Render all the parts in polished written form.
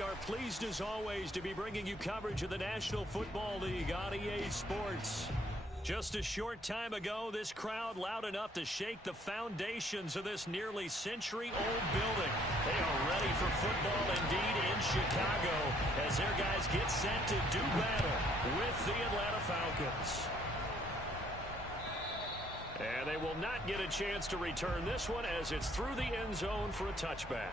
we are pleased as always to be bringing you coverage of the National Football League on EA Sports. Just a short time ago, this crowd loud enough to shake the foundations of this nearly century-old building. They are ready for football indeed in Chicago as their guys get set to do battle with the Atlanta Falcons. And they will not get a chance to return this one as it's through the end zone for a touchback.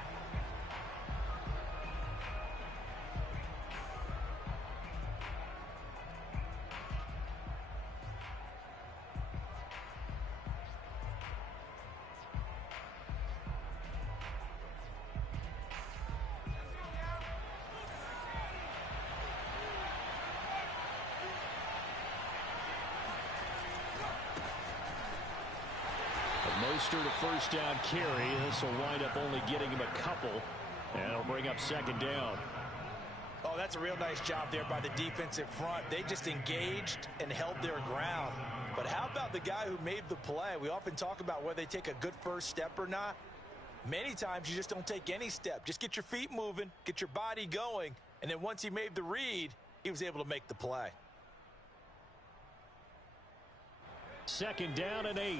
Mostert a first down carry. This will wind up only getting him a couple, and it'll bring up second down. Oh, that's a real nice job there by the defensive front. They just engaged and held their ground. But how about the guy who made the play? We often talk about whether they take a good first step or not. Many times you just don't take any step. Just get your feet moving, get your body going, and then once he made the read, he was able to make the play. Second down and 8.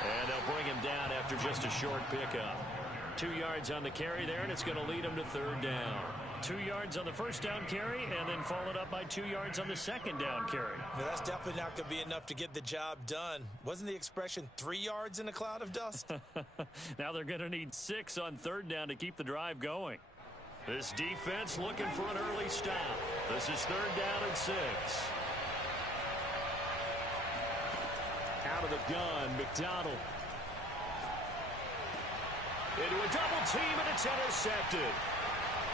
And they'll bring him down after just a short pickup. 2 yards on the carry there, and it's going to lead him to third down. 2 yards on the first down carry, and then followed up by 2 yards on the second down carry. Well, that's definitely not going to be enough to get the job done. Wasn't the expression 3 yards in a cloud of dust? Now they're going to need 6 on third down to keep the drive going. This defense looking for an early stop. This is third down and 6. Out of the gun, McDonald. Into a double team, and it's intercepted.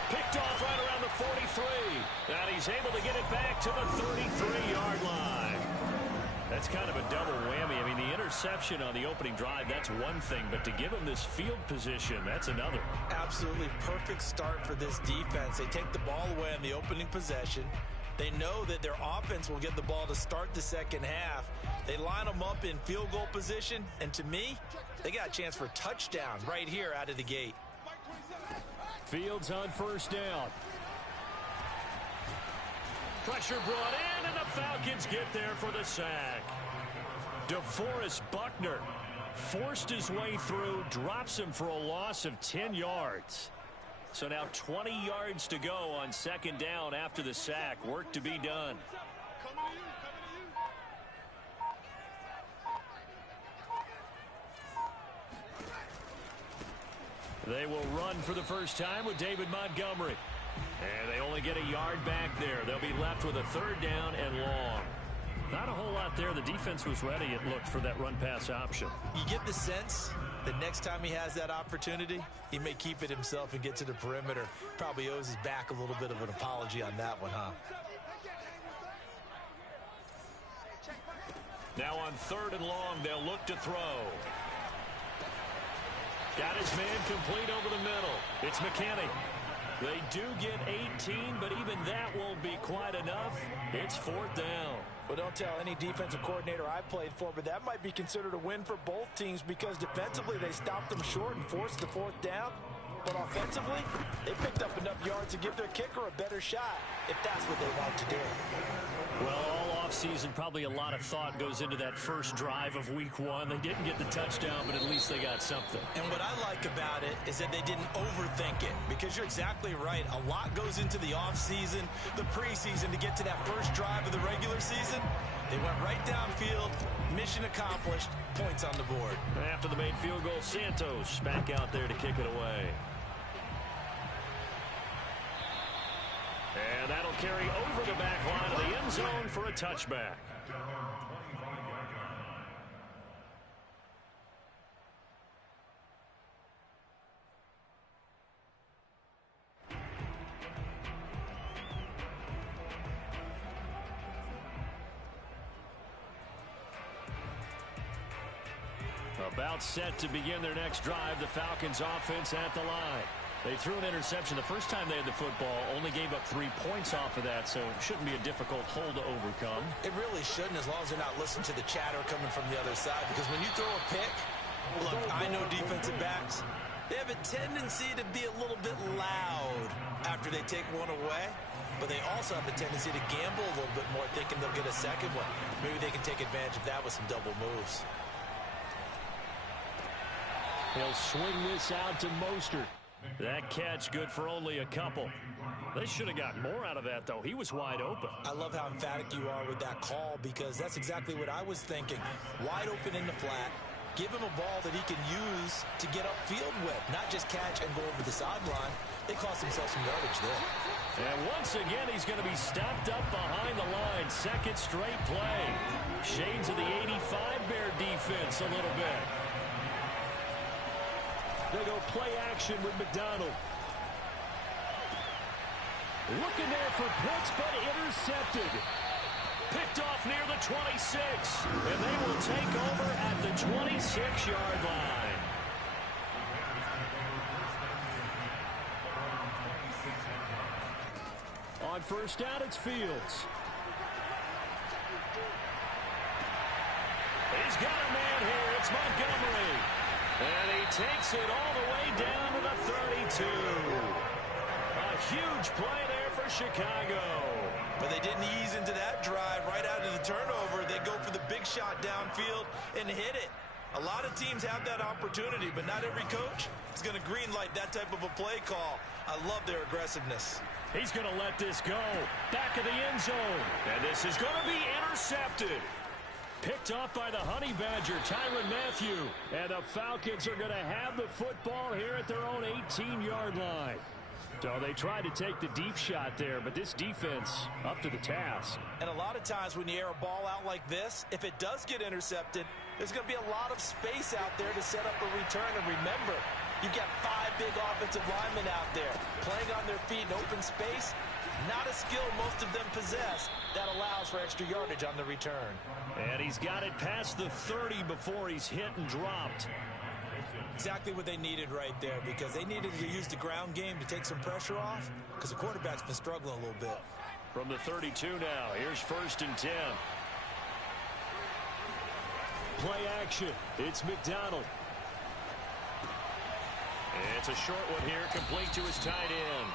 Picked off right around the 43. And he's able to get it back to the 33-yard line. That's kind of a double whammy. I mean, the interception on the opening drive, that's one thing. But to give him this field position, that's another. Absolutely perfect start for this defense. They take the ball away on the opening possession. They know that their offense will get the ball to start the second half. They line them up in field goal position, and to me, they got a chance for a touchdown right here out of the gate. Fields on first down. Pressure brought in, and the Falcons get there for the sack. DeForest Buckner forced his way through, drops him for a loss of 10 yards. So now 20 yards to go on second down after the sack. Work to be done. They will run for the first time with David Montgomery. And they only get a yard back there. They'll be left with a third down and long. Not a whole lot there. The defense was ready, it looked, for that run-pass option. You get the sense that next time he has that opportunity, he may keep it himself and get to the perimeter. Probably owes his back a little bit of an apology on that one, huh? Now on third and long, they'll look to throw. Got his man complete over the middle. It's McKinney. They do get 18, but even that won't be quite enough. It's fourth down. Well, don't tell any defensive coordinator I played for, but that might be considered a win for both teams because defensively they stopped them short and forced the fourth down. But offensively, they picked up enough yards to give their kicker a better shot if that's what they want to do. Well, all offseason, probably a lot of thought goes into that first drive of week one. They didn't get the touchdown, but at least they got something. And what I like about it is that they didn't overthink it, because you're exactly right. A lot goes into the offseason, the preseason to get to that first drive of the regular season. They went right downfield, mission accomplished, points on the board. After the made field goal, Santos back out there to kick it away. And that'll carry over the back line of the end zone for a touchback. About set to begin their next drive, the Falcons offense at the line. They threw an interception the first time they had the football, only gave up 3 points off of that, so it shouldn't be a difficult hole to overcome. It really shouldn't, as long as they're not listening to the chatter coming from the other side, because when you throw a pick, look, I know defensive backs, they have a tendency to be a little bit loud after they take one away, but they also have a tendency to gamble a little bit more, thinking they'll get a second one. Maybe they can take advantage of that with some double moves. He'll swing this out to Mostert. That catch good for only a couple. They should have got more out of that, though. He was wide open. I love how emphatic you are with that call, because that's exactly what I was thinking. Wide open in the flat. Give him a ball that he can use to get upfield with, not just catch and go over the sideline. They cost themselves some yardage there. And once again, he's going to be stopped up behind the line. Second straight play. Shades of the 85 Bear defense a little bit. They go play action with McDonald. Looking there for Pitts, but intercepted. Picked off near the 26. And they will take over at the 26-yard line. On first down, it's Fields. He's got a man here. It's Montgomery. And he takes it all the way down to the 32. A huge play there for Chicago. But they didn't ease into that drive right out of the turnover. They go for the big shot downfield and hit it. A lot of teams have that opportunity, but not every coach is going to greenlight that type of a play call. I love their aggressiveness. He's going to let this go. Back of the end zone. And this is going to be intercepted. Picked off by the Honey Badger, Tyrann Mathieu. And the Falcons are going to have the football here at their own 18-yard line. So they tried to take the deep shot there, but this defense up to the task. And a lot of times when you air a ball out like this, if it does get intercepted, there's going to be a lot of space out there to set up a return. And remember, you've got 5 big offensive linemen out there playing on their feet in open space. Not a skill most of them possess that allows for extra yardage on the return. And he's got it past the 30 before he's hit and dropped. Exactly what they needed right there, because they needed to use the ground game to take some pressure off, because the quarterback's been struggling a little bit. From the 32 now, here's 1st and 10. Play action. It's McDonald. It's a short one here, complete to his tight end.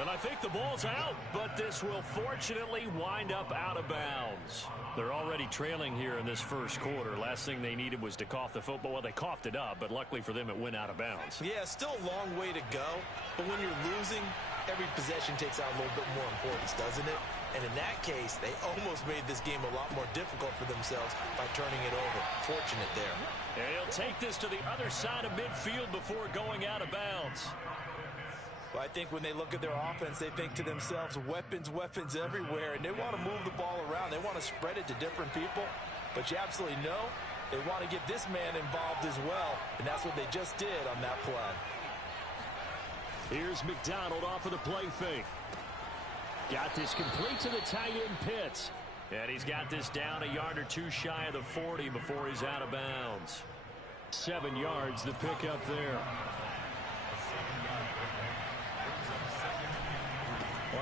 And I think the ball's out, but this will fortunately wind up out of bounds. They're already trailing here in this first quarter. Last thing they needed was to cough the football. Well, they coughed it up, but luckily for them, it went out of bounds. Yeah, still a long way to go, but when you're losing, every possession takes on a little bit more importance, doesn't it? And in that case, they almost made this game a lot more difficult for themselves by turning it over. Fortunate there. And he'll take this to the other side of midfield before going out of bounds. Well, I think when they look at their offense, they think to themselves, weapons, weapons everywhere, and they want to move the ball around. They want to spread it to different people, but you absolutely know they want to get this man involved as well, and that's what they just did on that play. Here's McDonald off of the play fake. Got this complete to the tight end Pitts. And he's got this down a yard or two shy of the 40 before he's out of bounds. 7 yards the pickup there.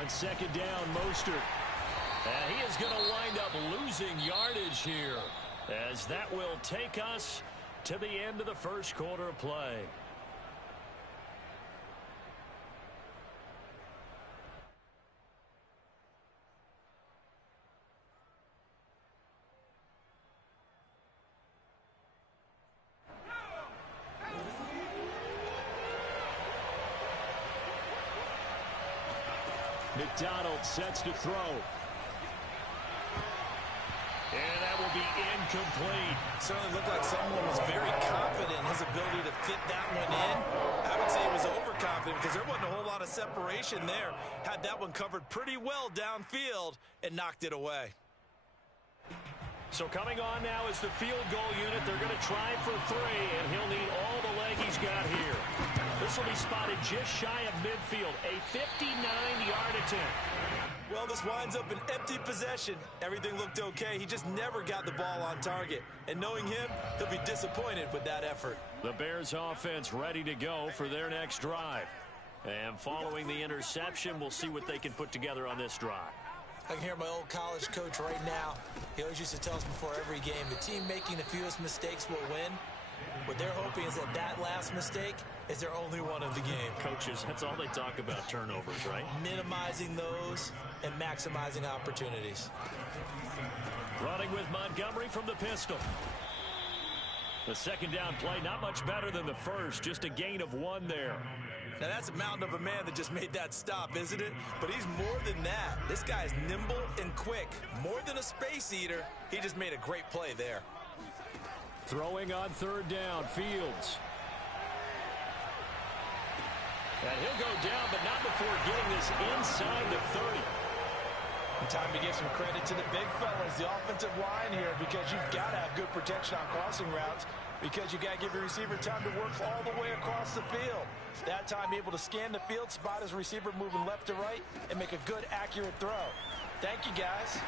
On second down, Mostert. And he is going to wind up losing yardage here, as that will take us to the end of the first quarter of play. McDonald sets to throw. And that will be incomplete. Certainly looked like someone was very confident in his ability to fit that one in. I would say he was overconfident because there wasn't a whole lot of separation there. Had that one covered pretty well downfield and knocked it away. So coming on now is the field goal unit. They're going to try for 3, and he'll need all the leg he's got here. This will be spotted just shy of midfield, a 59-yard attempt. Well, this winds up an empty possession. Everything looked okay. He just never got the ball on target. And knowing him, he'll be disappointed with that effort. The Bears offense ready to go for their next drive. And following the interception, we'll see what they can put together on this drive. I can hear my old college coach right now. He always used to tell us before every game, the team making the fewest mistakes will win. What they're hoping is that last mistake is their only one of the game. Coaches, that's all they talk about, turnovers, right? Minimizing those and maximizing opportunities. Running with Montgomery from the pistol. The second down play, not much better than the first, just a gain of 1 there. Now that's a mountain of a man that just made that stop, isn't it? But he's more than that. This guy's nimble and quick. More than a space eater, he just made a great play there. Throwing on third down, Fields. And he'll go down, but not before getting this inside the 30. And time to give some credit to the big fellas, the offensive line here, because you've got to have good protection on crossing routes, because you've got to give your receiver time to work all the way across the field. That time able to scan the field, spot his receiver moving left to right, and make a good, accurate throw. Thank you, guys.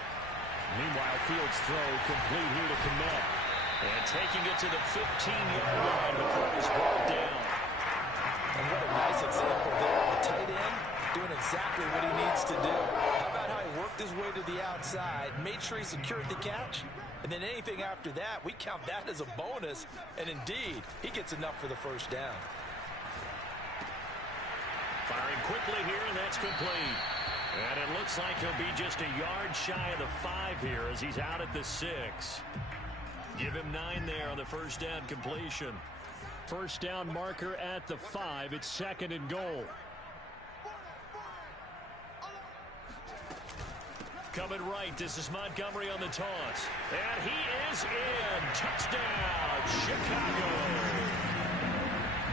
Meanwhile, Fields' throw complete here to Kmet. And taking it to the 15-yard line before it was brought down. And what a nice example there of a tight end doing exactly what he needs to do. How about how he worked his way to the outside, made sure he secured the catch, and then anything after that, we count that as a bonus. And indeed, he gets enough for the first down. Firing quickly here, and that's complete. And it looks like he'll be just a yard shy of the 5 here as he's out at the 6. Give him 9 there on the first down completion. First down marker at the 5. It's 2nd and goal. Coming right, this is Montgomery on the toss. And he is in. Touchdown, Chicago.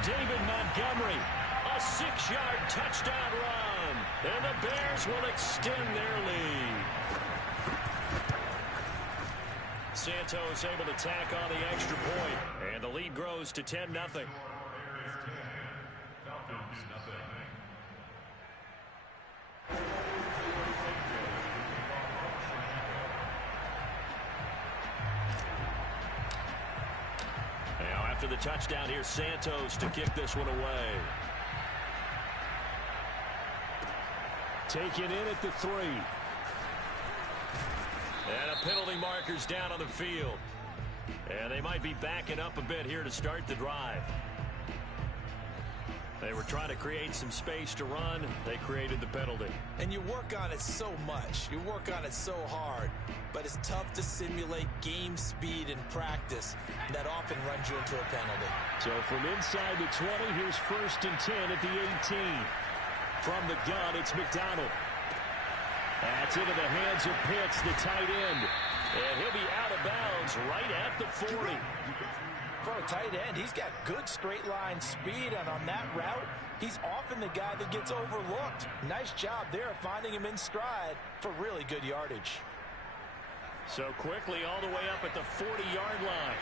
David Montgomery, a 6-yard touchdown run. And the Bears will extend their lead. Santos able to tack on the extra point, and the lead grows to 10-0. Now after the touchdown, here's Santos to kick this one away. Taken in at the 3. And a penalty marker's down on the field. And they might be backing up a bit here to start the drive. They were trying to create some space to run. They created the penalty. And you work on it so much. You work on it so hard. But it's tough to simulate game speed in practice. That often runs you into a penalty. So from inside the 20, here's 1st and 10 at the 18. From the gun, it's McDonald. That's into the hands of Pitts, the tight end. And he'll be out of bounds right at the 40. For a tight end, he's got good straight line speed, and on that route, he's often the guy that gets overlooked. Nice job there finding him in stride for really good yardage. So quickly all the way up at the 40-yard line.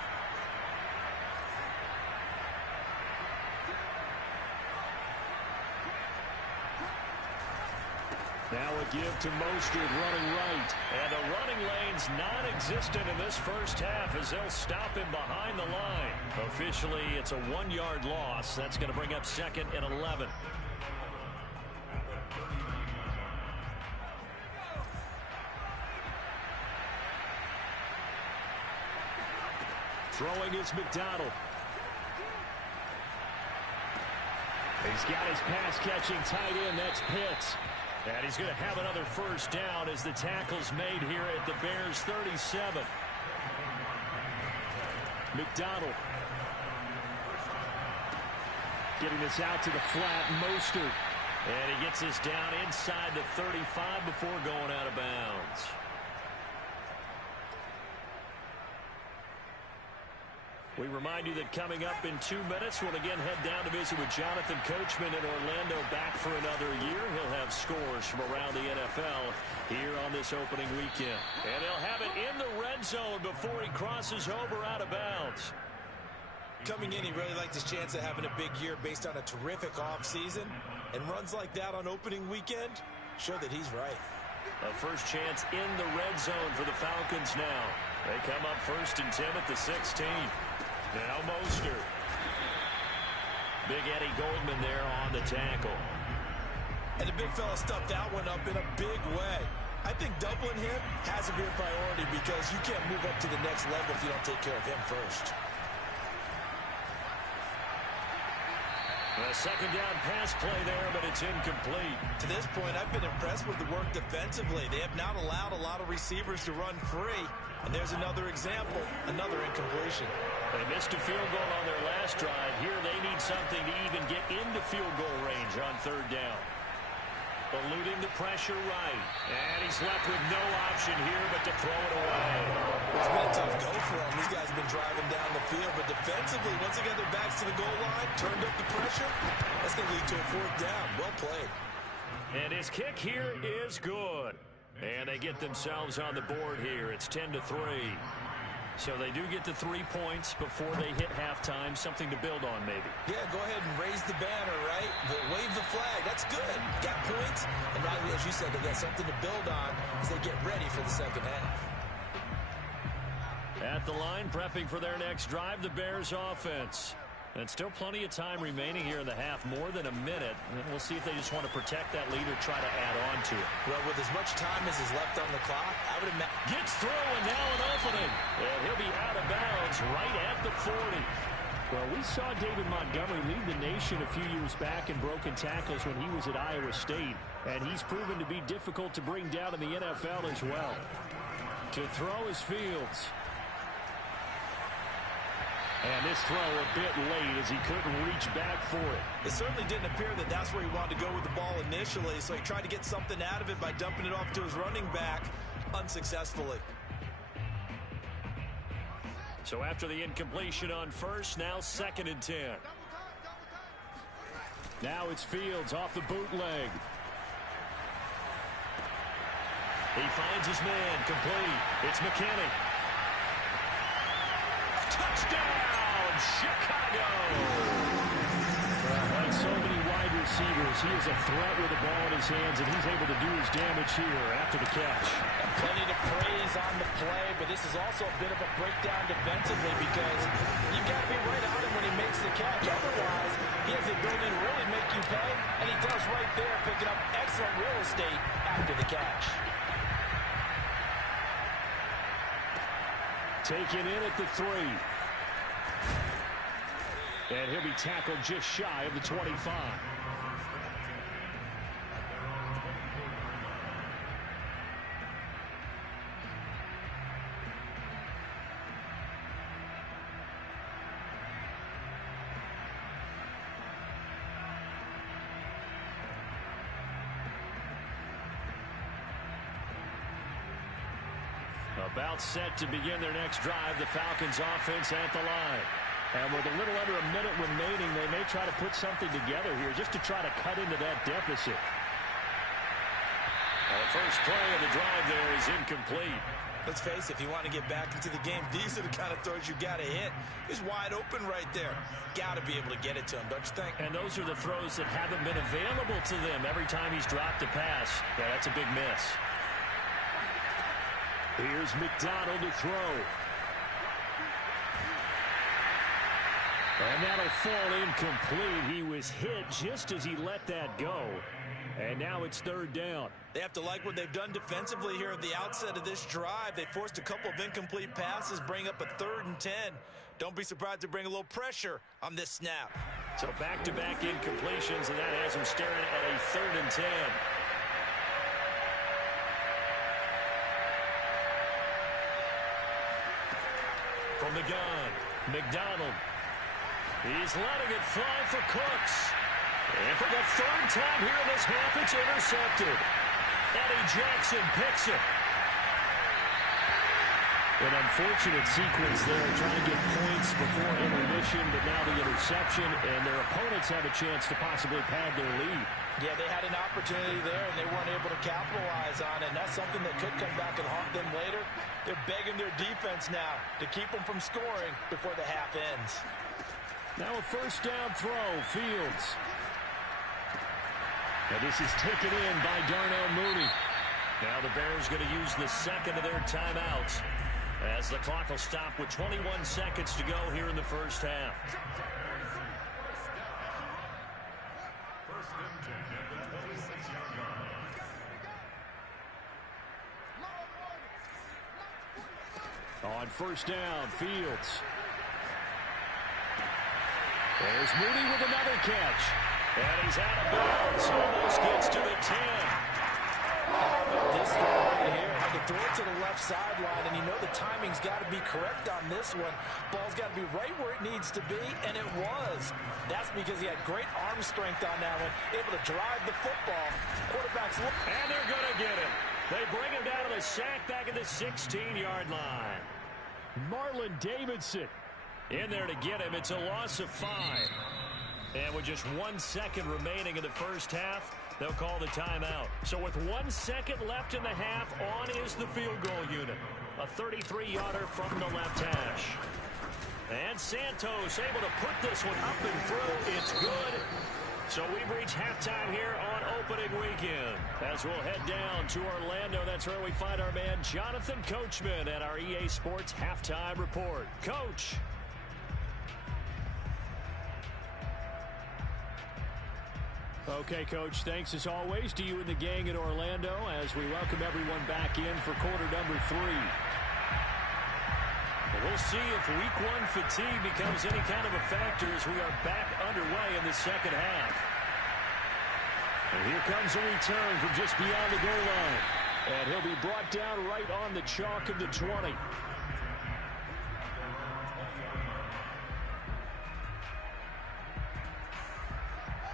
Now a give to Mostert running right. And the running lane's non-existent in this first half as they'll stop him behind the line. Officially, it's a 1-yard loss. That's going to bring up 2nd and 11. Throwing is McDonald. He's got his pass-catching tight end. That's Pitts. And he's going to have another first down as the tackle's made here at the Bears' 37. McDonald. Getting this out to the flat, Mostert. And he gets this down inside the 35 before going out of bounds. We remind you that coming up in 2 minutes, we'll again head down to visit with Jonathan Coachman in Orlando, back for another year. He'll have scores from around the NFL here on this opening weekend. And he'll have it in the red zone before he crosses over out of bounds. Coming in, he really liked his chance of having a big year based on a terrific offseason. And runs like that on opening weekend show that he's right. A first chance in the red zone for the Falcons now. They come up 1st and 10 at the 16. Now Mostert. Big Eddie Goldman there on the tackle. And the big fella stuffed that one up in a big way. I think doubling him has to be a priority because you can't move up to the next level if you don't take care of him first. A second down pass play there, but it's incomplete. To this point, I've been impressed with the work defensively. They have not allowed a lot of receivers to run free. And there's another example, another incompletion. They missed a field goal on their last drive. Here they need something to even get into field goal range on third down. Eluding the pressure right. And he's left with no option here but to throw it away. It's been a tough go for him. These guys have been driving down the field. But defensively, once they got their backs to the goal line, turned up the pressure, that's going to lead to a fourth down. Well played. And his kick here is good. And they get themselves on the board here. It's 10-3. So they do get the 3 points before they hit halftime. Something to build on, maybe. Yeah, go ahead and raise the banner, right? Wave the flag. That's good. Got points. And now, as you said, they got something to build on as they get ready for the second half. At the line, prepping for their next drive, the Bears offense. And still plenty of time remaining here in the half, more than a minute. And we'll see if they just want to protect that lead or try to add on to it. Well, with as much time as is left on the clock, I would imagine. Gets through, and now an opening. And he'll be out of bounds right at the 40. Well, we saw David Montgomery lead the nation a few years back in broken tackles when he was at Iowa State. And he's proven to be difficult to bring down in the NFL as well. To throw is Fields. And this throw a bit late as he couldn't reach back for it. It certainly didn't appear that that's where he wanted to go with the ball initially, so he tried to get something out of it by dumping it off to his running back unsuccessfully. So after the incompletion on first, now 2nd and 10. Now it's Fields off the bootleg. He finds his man, complete. It's McKinney. Touchdown, Chicago! Like so many wide receivers, he is a threat with the ball in his hands, and he's able to do his damage here after the catch. Plenty to praise on the play, but this is also a bit of a breakdown defensively because you've got to be right on him when he makes the catch. Otherwise, he has the ability to really make you pay, and he does right there, picking up excellent real estate after the catch. Taken in at the 3. And he'll be tackled just shy of the 25. About set to begin their next drive, the Falcons offense at the line. And with a little under a minute remaining, they may try to put something together here just to try to cut into that deficit. The first play of the drive there is incomplete. Let's face it, if you want to get back into the game, these are the kind of throws you got to hit. He's wide open right there. Got to be able to get it to him, don't you think? And those are the throws that haven't been available to them every time he's dropped a pass. Yeah, that's a big miss. Here's McDonald to throw. And that'll fall incomplete. He was hit just as he let that go. And now it's 3rd down. They have to like what they've done defensively here at the outset of this drive. They forced a couple of incomplete passes, bring up a 3rd and 10. Don't be surprised to bring a little pressure on this snap. So back-to-back incompletions, and that has him staring at a 3rd and 10. From the gun, McDonald. He's letting it fly for Cooks. And for the 3rd time here in this half, it's intercepted. Eddie Jackson picks it. An unfortunate sequence there, trying to get points before intermission, but now the interception, and their opponents have a chance to possibly pad their lead. Yeah, they had an opportunity there, and they weren't able to capitalize on it, and that's something that could come back and haunt them later. They're begging their defense now to keep them from scoring before the half ends. Now a 1st down throw, Fields. And this is taken in by Darnell Mooney. Now the Bears going to use the 2nd of their timeouts as the clock will stop with 21 seconds to go here in the 1st half. On first down, Fields. There's Mooney with another catch. And he's out of bounds. Almost gets to the 10. How about this throw right here? Had to throw it to the left sideline, and you know the timing's got to be correct on this one. Ball's got to be right where it needs to be, and it was. That's because he had great arm strength on that one, able to drive the football. Quarterback's look. And they're going to get him. They bring him down to the sack back at the 16-yard line. Marlon Davidson in there to get him. It's a loss of 5. And with just 1 second remaining in the first half, they'll call the timeout. So with 1 second left in the half, on is the field goal unit. A 33-yarder from the left hash. And Santos able to put this one up and through. It's good. So we've reached halftime here on opening weekend. As we'll head down to Orlando, that's where we find our man Jonathan Coachman at our EA Sports Halftime Report. Coach. Okay, Coach, thanks as always to you and the gang in Orlando as we welcome everyone back in for quarter number 3. We'll see if week 1 fatigue becomes any kind of a factor as we are back underway in the second half. And here comes a return from just beyond the goal line. And he'll be brought down right on the chalk of the 20.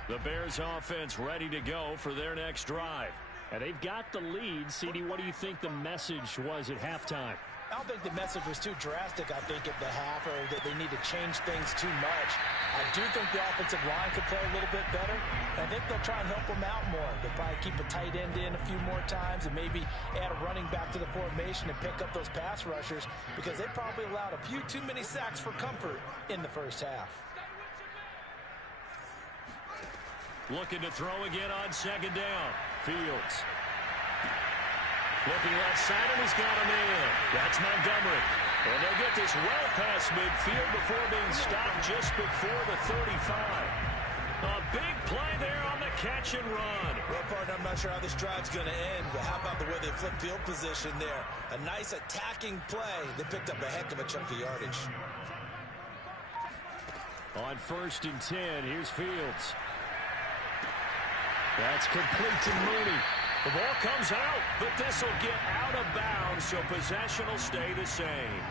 The Bears offense ready to go for their next drive. And they've got the lead. CD, what do you think the message was at halftime? I don't think the message was too drastic, I think, at the half, or that they need to change things too much. I do think the offensive line could play a little bit better. I think they'll try and help them out more. They'll probably keep a tight end in a few more times and maybe add a running back to the formation and pick up those pass rushers because they probably allowed a few too many sacks for comfort in the first half. Looking to throw again on second down. Fields. Looking left side, and he's got him in. That's Montgomery. And they'll get this well past midfield before being stopped just before the 35. A big play there on the catch and run. Well, partner, I'm not sure how this drive's going to end, but how about the way they flip field position there? A nice attacking play. They picked up a heck of a chunk of yardage. On first and 10, here's Fields. That's complete to Mooney. The ball comes out, but this will get out of bounds, so possession will stay the same.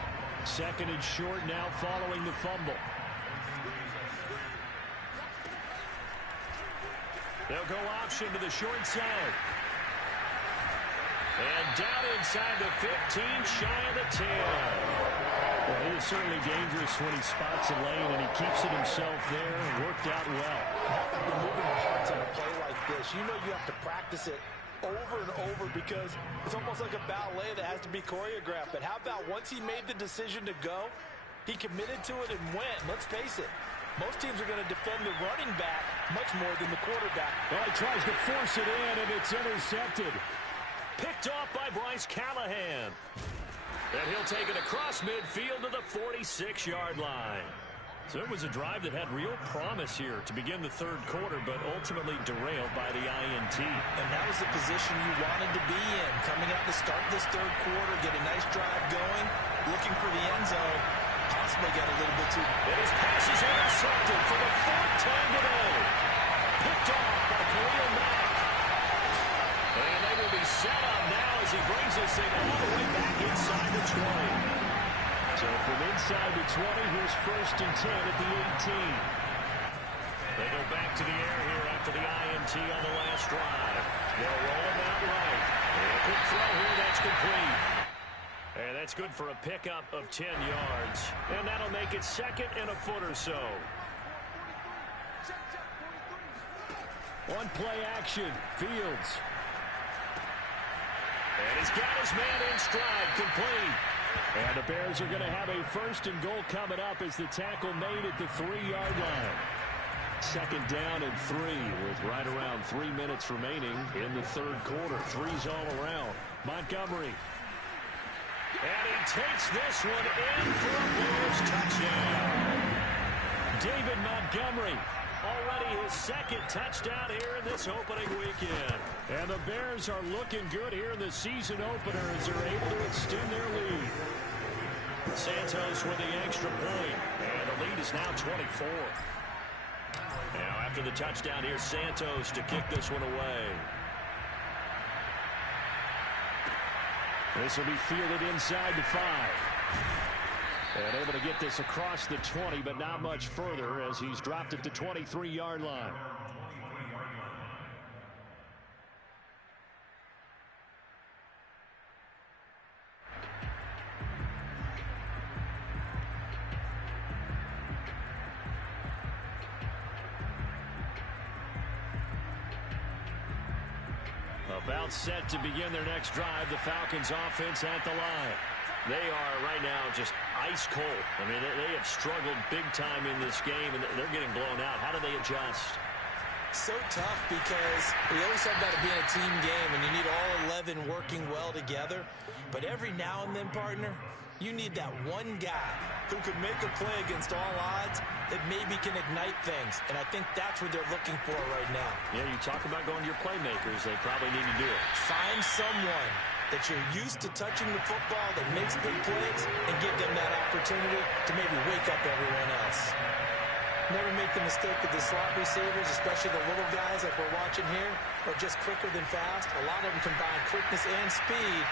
Second and short now following the fumble. They'll go option to the short side. And down inside the 15, shy of the 10. Well, he is certainly dangerous when he spots a lane, and he keeps it himself there and worked out well. How about the moving parts on a play like this? You know you have to practice it over and over because it's almost like a ballet that has to be choreographed. But how about once he made the decision to go, he committed to it and went. Let's face it, most teams are going to defend the running back much more than the quarterback. Well, he tries to force it in, and it's intercepted. Picked off by Bryce Callahan. And he'll take it across midfield to the 46-yard line. So it was a drive that had real promise here to begin the third quarter, but ultimately derailed by the INT. And that was the position you wanted to be in, coming out to start this third quarter, get a nice drive going, looking for the end zone, possibly got a little bit too. And his pass is intercepted for the 4th time today. Picked off by Khalil Mack. And they will be set up now as he brings this thing all the way back inside the 20. So from inside the 20, here's first and 10 at the 18. They go back to the air here after the INT on the last drive. They'll roll him out right. And a quick throw here, that's complete. And that's good for a pickup of 10 yards. And that'll make it second and a foot or so. On play action, Fields. And he's got his man in stride, complete. And the Bears are going to have a first and goal coming up as the tackle made at the 3-yard line. Second down and 3 with right around 3 minutes remaining in the third quarter. 3's all around. Montgomery. And he takes this one in for a Bears touchdown. David Montgomery. Already his second touchdown here in this opening weekend. And the Bears are looking good here in the season opener as they're able to extend their lead. Santos with the extra point, and the lead is now 24. Now after the touchdown, here's Santos to kick this one away. This will be fielded inside the 5. And able to get this across the 20, but not much further as he's dropped it to 23-yard line. About set to begin their next drive, the Falcons offense at the line. They are right now just ice cold. I mean, they have struggled big time in this game, and they're getting blown out. How do they adjust? So tough because we always talk about it being a team game, and you need all 11 working well together. But every now and then, partner, you need that one guy who can make a play against all odds that maybe can ignite things. And I think that's what they're looking for right now. Yeah, you talk about going to your playmakers. They probably need to do it. Find someone that you're used to touching the football that makes big plays and give them that opportunity to maybe wake up everyone else. Never make the mistake of the slot receivers, especially the little guys like we're watching here, are just quicker than fast. A lot of them combine quickness and speed.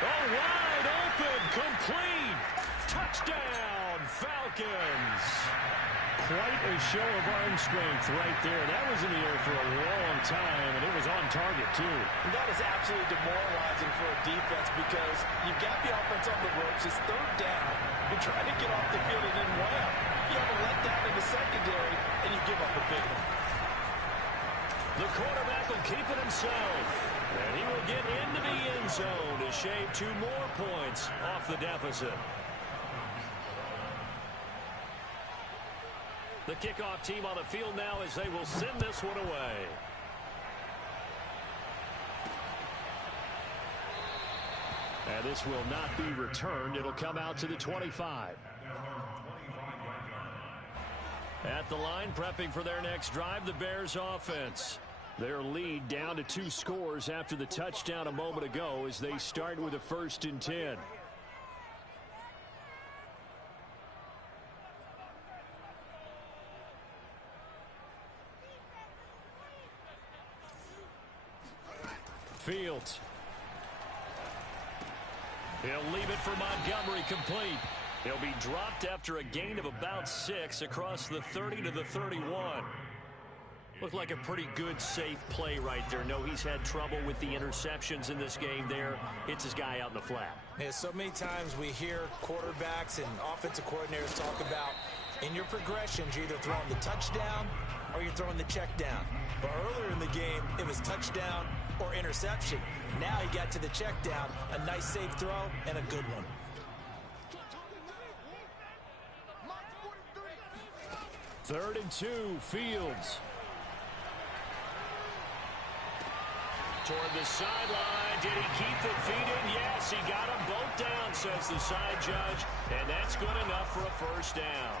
Oh, wide open, complete, touchdown, Falcons. Quite a show of arm strength right there. That was in the air for a long time, and it was on target, too. And that is absolutely demoralizing for a defense because you've got the offense on the ropes. It's third down. You're trying to get off the field and then wham. You have a letdown in the secondary, and you give up a big one. The quarterback will keep it himself, and he will get into the end zone to shave 2 more points off the deficit. The kickoff team on the field now as they will send this one away. And this will not be returned. It'll come out to the 25. At the line, prepping for their next drive, the Bears offense. Their lead down to 2 scores after the touchdown a moment ago as they start with a 1st and 10. Fields. He'll leave it for Montgomery, complete. He'll be dropped after a gain of about 6 across the 30 to the 31. Looked like a pretty good, safe play right there. No, he's had trouble with the interceptions in this game there. Hits his guy out in the flat. Yeah, so many times we hear quarterbacks and offensive coordinators talk about in your progressions, you're either throwing the touchdown or you're throwing the check down. But earlier in the game, it was touchdown or interception. Now he got to the check down, a nice safe throw, and a good one. Third and 2, Fields. Toward the sideline. Did he keep the feet in? Yes, he got them both down, says the side judge. And that's good enough for a 1st down.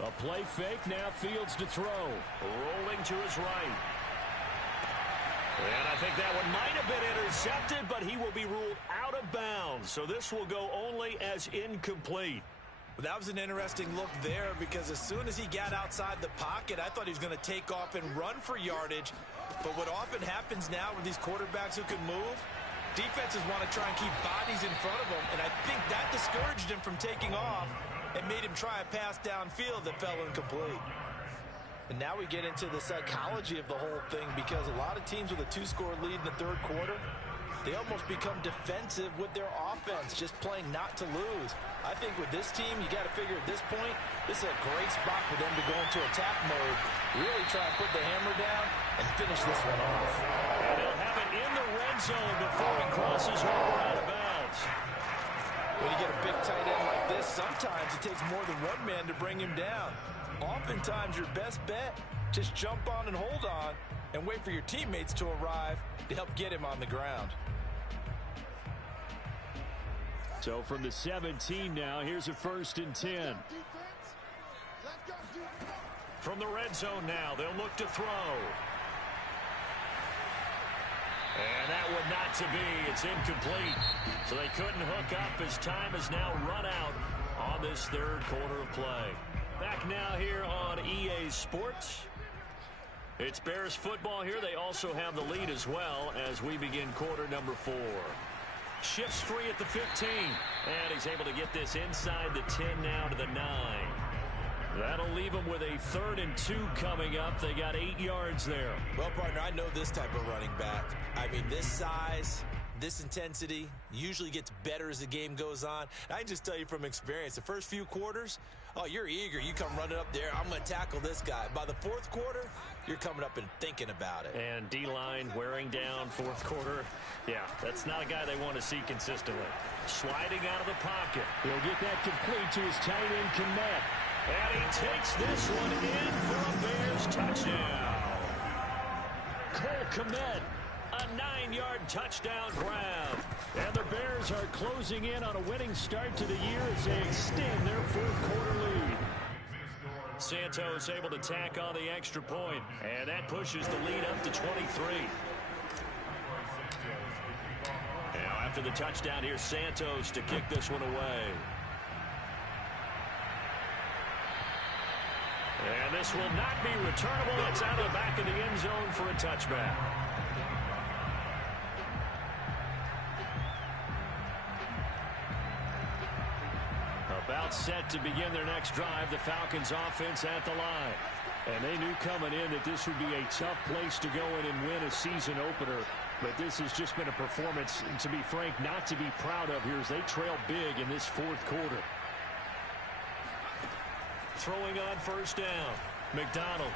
A play fake, now Fields to throw. Rolling to his right. And I think that one might have been intercepted, but he will be ruled out of bounds. So this will go only as incomplete. That was an interesting look there because as soon as he got outside the pocket, I thought he was going to take off and run for yardage. But what often happens now with these quarterbacks who can move, defenses want to try and keep bodies in front of them. And I think that discouraged him from taking off and made him try a pass downfield that fell incomplete. And now we get into the psychology of the whole thing because a lot of teams with a 2-score lead in the 3rd quarter, they almost become defensive with their offense, just playing not to lose. I think with this team, you got to figure at this point, this is a great spot for them to go into attack mode, really try and put the hammer down and finish this one off. And they'll have it in the red zone before he crosses over out of bounds. When you get a big tight end like this, sometimes it takes more than one man to bring him down. Oftentimes, your best bet, just jump on and hold on and wait for your teammates to arrive to help get him on the ground. So from the 17 now, here's a 1st and 10. From the red zone now, they'll look to throw. And that one not to be. It's incomplete. So they couldn't hook up as time has now run out on this third quarter of play. Back now here on EA Sports. It's Bears football here. They also have the lead as well as we begin quarter number 4. Shifts free at the 15. And he's able to get this inside the 10 now to the 9. That'll leave them with a 3rd and 2 coming up. They got 8 yards there. Well, partner, I know this type of running back. I mean, this size, this intensity usually gets better as the game goes on. And I can just tell you from experience, the first few quarters, oh, you're eager. You come running up there. I'm going to tackle this guy. By the 4th quarter, you're coming up and thinking about it. And D-line wearing down 4th quarter. Yeah, that's not a guy they want to see consistently. Sliding out of the pocket. He'll get that complete to his tight end, Kmet. And he takes this one in for a Bears touchdown. Cole Kmet, a 9-yard touchdown grab. And the Bears are closing in on a winning start to the year as they extend their 4th quarter lead. Santos able to tack on the extra point, and that pushes the lead up to 23. Now after the touchdown, here's Santos to kick this one away. And this will not be returnable. It's out of the back of the end zone for a touchback. About set to begin their next drive, the Falcons offense at the line. And they knew coming in that this would be a tough place to go in and win a season opener. But this has just been a performance, to be frank, not to be proud of here as they trail big in this 4th quarter. Throwing on 1st down. McDonald.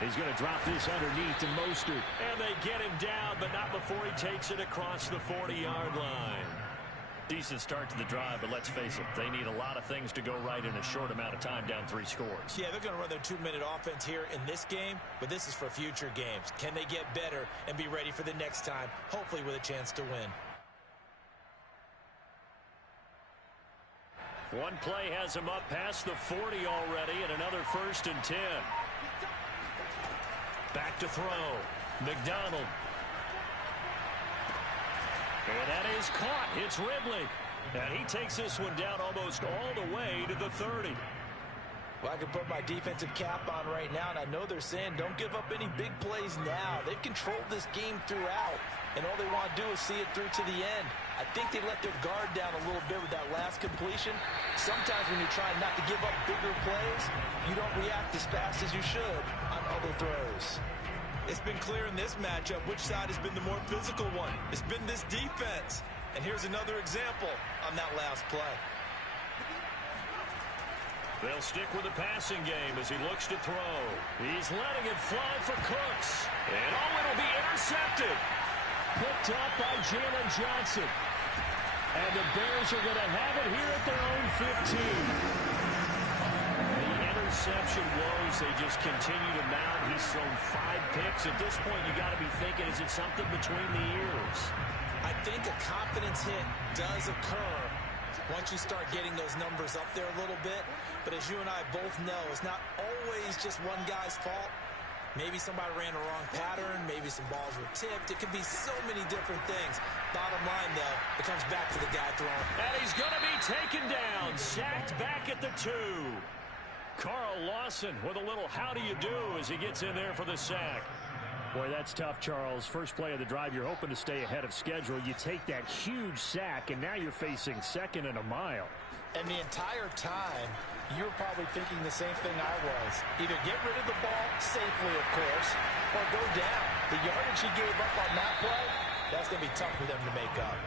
He's going to drop this underneath to Mostert. And they get him down, but not before he takes it across the 40-yard line. Decent start to the drive, but let's face it, they need a lot of things to go right in a short amount of time, down 3 scores. Yeah, they're going to run their 2-minute offense here in this game, but this is for future games. Can they get better and be ready for the next time, hopefully with a chance to win? One play has him up past the 40 already, and another 1st and 10. Back to throw. McDonald. And that is caught. It's Ridley. And he takes this one down almost all the way to the 30. Well, I can put my defensive cap on right now, and I know they're saying don't give up any big plays now. They've controlled this game throughout, and all they want to do is see it through to the end. I think they let their guard down a little bit with that last completion. Sometimes when you're trying not to give up bigger plays, you don't react as fast as you should on other throws. It's been clear in this matchup which side has been the more physical one. It's been this defense. And here's another example on that last play. They'll stick with the passing game as he looks to throw. He's letting it fly for Cooks. And it'll be intercepted. Picked up by Jalen Johnson. And the Bears are going to have it here at their own 15. The interception woes, they just continue to mount. He's thrown 5 picks. At this point, you got to be thinking, is it something between the ears? I think a confidence hit does occur once you start getting those numbers up there a little bit. But as you and I both know, it's not always just one guy's fault. Maybe somebody ran a wrong pattern. Maybe some balls were tipped. It could be so many different things. Bottom line, though, it comes back to the guy throwing. And he's going to be taken down. Sacked back at the 2. Carl Lawson with a little how do you do as he gets in there for the sack. Boy, that's tough, Charles. First play of the drive, you're hoping to stay ahead of schedule. You take that huge sack, and now you're facing 2nd and a mile. And the entire time, you were probably thinking the same thing I was. Either get rid of the ball safely, of course, or go down. The yardage he gave up on that play, that's going to be tough for them to make up.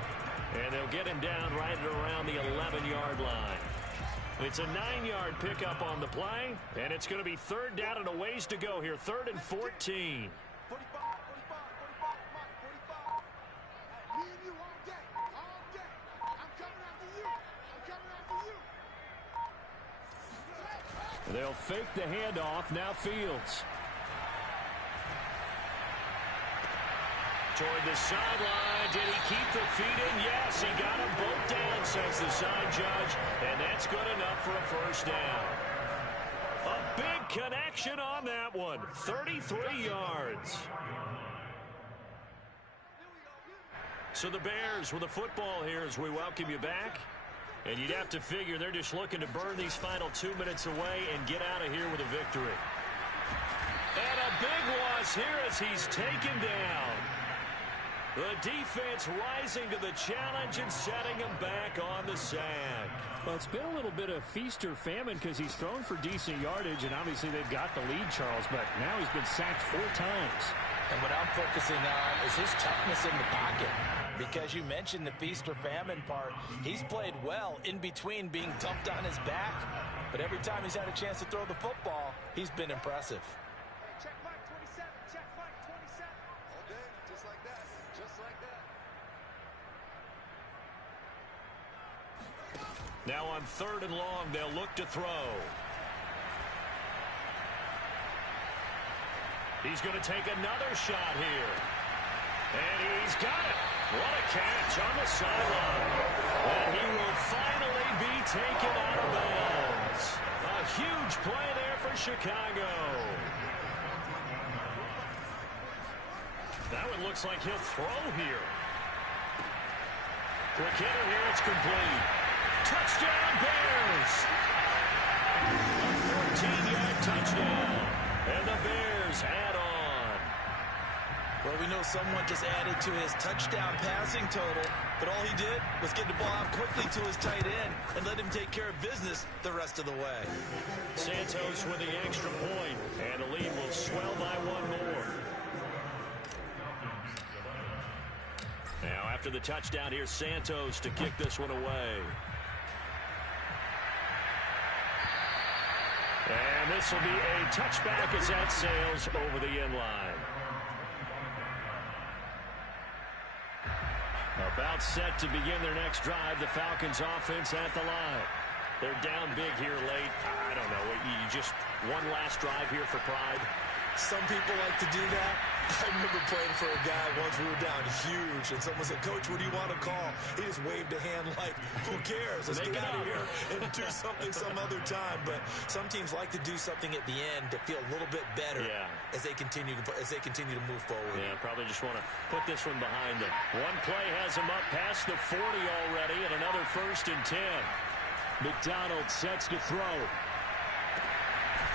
And they'll get him down right around the 11-yard line. It's a 9-yard pickup on the play, and it's going to be 3rd down and a ways to go here. 3rd and 14. They'll fake the handoff. Now Fields. Toward the sideline. Did he keep the feet in? Yes, he got them both down, says the side judge. And that's good enough for a 1st down. A big connection on that one. 33 yards. So the Bears with the football here as we welcome you back. And you'd have to figure they're just looking to burn these final 2 minutes away and get out of here with a victory. And a big loss here as he's taken down. The defense rising to the challenge and setting him back on the sack. Well, it's been a little bit of feast or famine because he's thrown for decent yardage, and obviously they've got the lead, Charles, but now he's been sacked 4 times. And what I'm focusing on is his toughness in the pocket. Because you mentioned the feast or famine part, he's played well in between being dumped on his back. But every time he's had a chance to throw the football, he's been impressive. Check Mike 27, check Mike 27. All day, just like that, just like that. Now on 3rd and long, they'll look to throw. He's going to take another shot here. And he's got it. What a catch on the sideline. And he will finally be taken out of bounds. A huge play there for Chicago. That one looks like he'll throw here. Quick hitter here, it's complete. Touchdown, Bears! A 14-yard touchdown. And the Bears add on. Well, we know someone just added to his touchdown passing total, but all he did was get the ball out quickly to his tight end and let him take care of business the rest of the way. Santos with the extra point, and the lead will swell by 1 more. Now, after the touchdown, here's Santos to kick this one away. And this will be a touchback as that sails over the end line. About set to begin their next drive, the Falcons offense at the line. They're down big here late. I don't know. You just one last drive here for pride. Some people like to do that. I remember playing for a guy once. We were down huge, and someone said, "Coach, what do you want to call?" He just waved a hand like, "Who cares? Let's get out of here and do something some other time." But some teams like to do something at the end to feel a little bit better as they continue to move forward. Yeah, probably just want to put this one behind them. One play has them up past the 40 already, and another 1st and 10. McDonald sets to throw.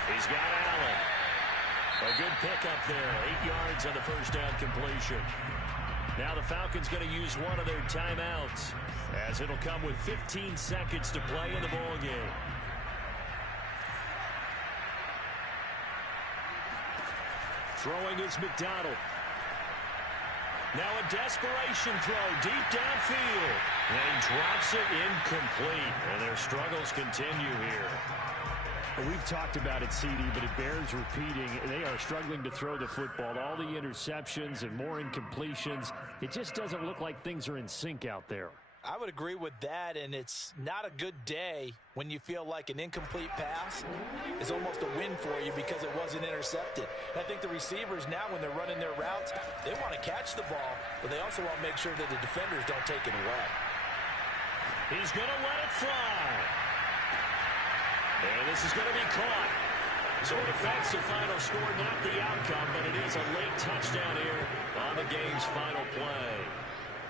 He's got Allen. A good pickup there. 8 yards on the first down completion. Now the Falcons going to use one of their timeouts, as it'll come with 15 seconds to play in the ball game. Throwing is McDonald. Now a desperation throw deep downfield. And he drops it incomplete. And their struggles continue here. We've talked about it, CD, but it bears repeating. They are struggling to throw the football. All the interceptions and more incompletions. It just doesn't look like things are in sync out there. I would agree with that, and it's not a good day when you feel like an incomplete pass is almost a win for you because it wasn't intercepted. And I think the receivers now, when they're running their routes, they want to catch the ball, but they also want to make sure that the defenders don't take it away. He's going to let it fly. And this is going to be caught. So it affects the final score, not the outcome, but it is a late touchdown here on the game's final play.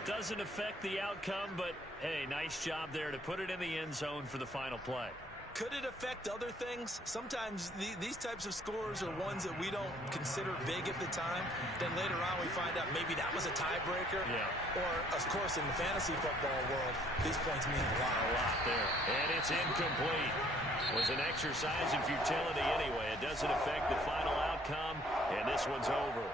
Doesn't affect the outcome, but, hey, nice job there to put it in the end zone for the final play. Could it affect other things? Sometimes these types of scores are ones that we don't consider big at the time. Then later on we find out maybe that was a tiebreaker. Yeah. Or, of course, in the fantasy football world, these points mean a lot. A lot there. And it's incomplete. Was an exercise in futility anyway. It doesn't affect the final outcome, and this one's over.